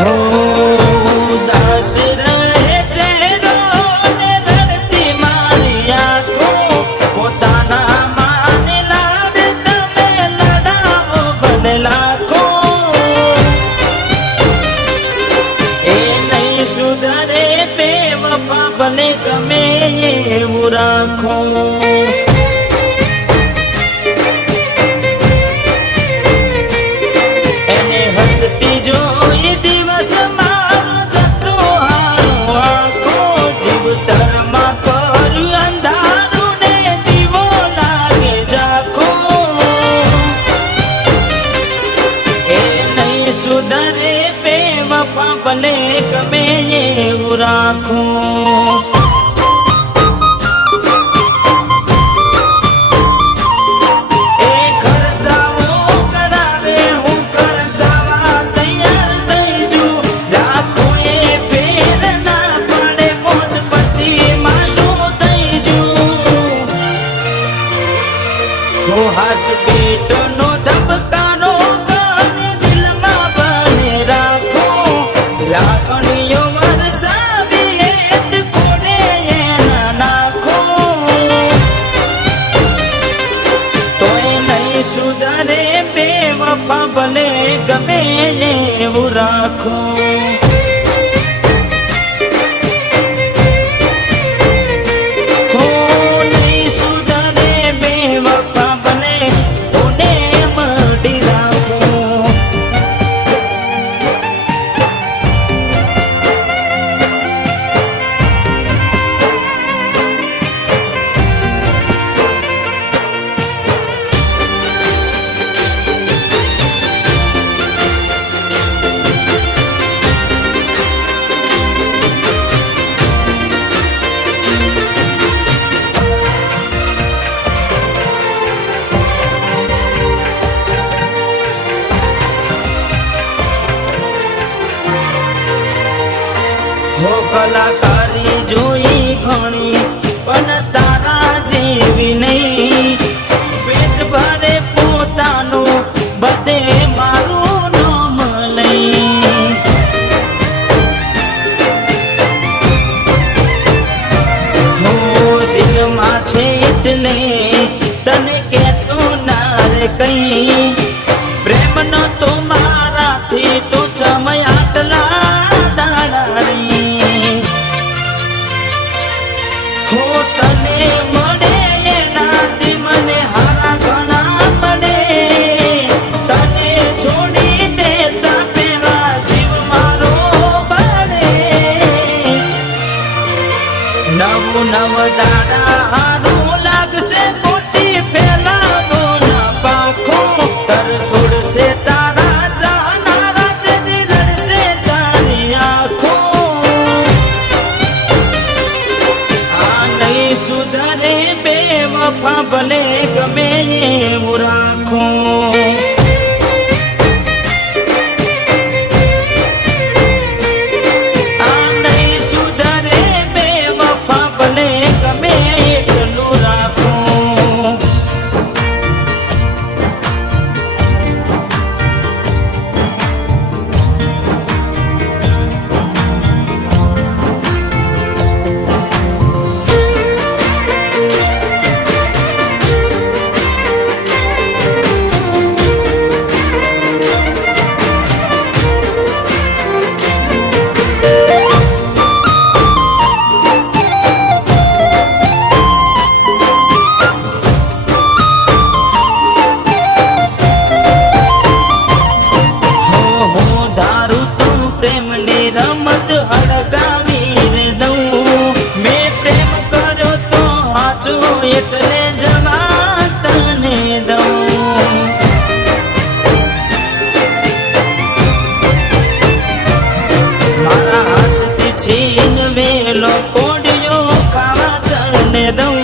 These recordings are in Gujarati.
હો દાસ રહે ચહેરો ને ધરતી મારી આંખો પોતાના માને લાવે તમે લડાવો બને લાખો એ નહીં સુધરે બેવફા બને ગમે એવું રાખો એને હસતી જોઈ દિવસ મારો જતો આખો જીવતરમાં કર્યું અંધારું ને દીવો લાગે જાખો એ નહીં સુધરે બેવફા બને ગમે એવું રાખો હાથ પેટ નો ધબકારો કાને દિલમાં બને રાખો લાગણીઓ વરસાવી હેત ખોડે એના નાખો તોય નહીં સુધરે બેવફા બને ગમે એવું રાખો હો કલાકારી જોઈ ઘણી પણ તારા જેવી નહીં પેટ ભરે પોતાનું બધે મારું નામ લઈ હો દિલમાં છે એટલે તને કહેતો ના રે કઈ પ્રેમ ન તો મારાથી તો સમય આટલા હો તને મળે એનાથી મને હારા ઘણા મળે તને છોડી દેતા પેલા જીવ મારો બળે નવ દાડા હારું લાગશે મોટી ફેલાવો ના પાખો તર છોડશે તારા જાનારા તે લડશે તારી આંખો સુધરે બેવફા ભલે ગમે એવું રાખો આ નહીં સુધરે બેવફા ભલે ગમે એટલું રાખો એટલે જવા તને દઉં મારા હાથથી છીનવેલો કોડિયો ખાવા તને દઉં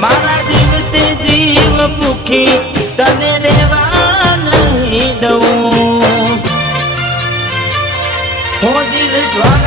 મારા જીવતે જીવ ભૂખી તને રેવા નહીં દઉં હો દિલ જ્વાળા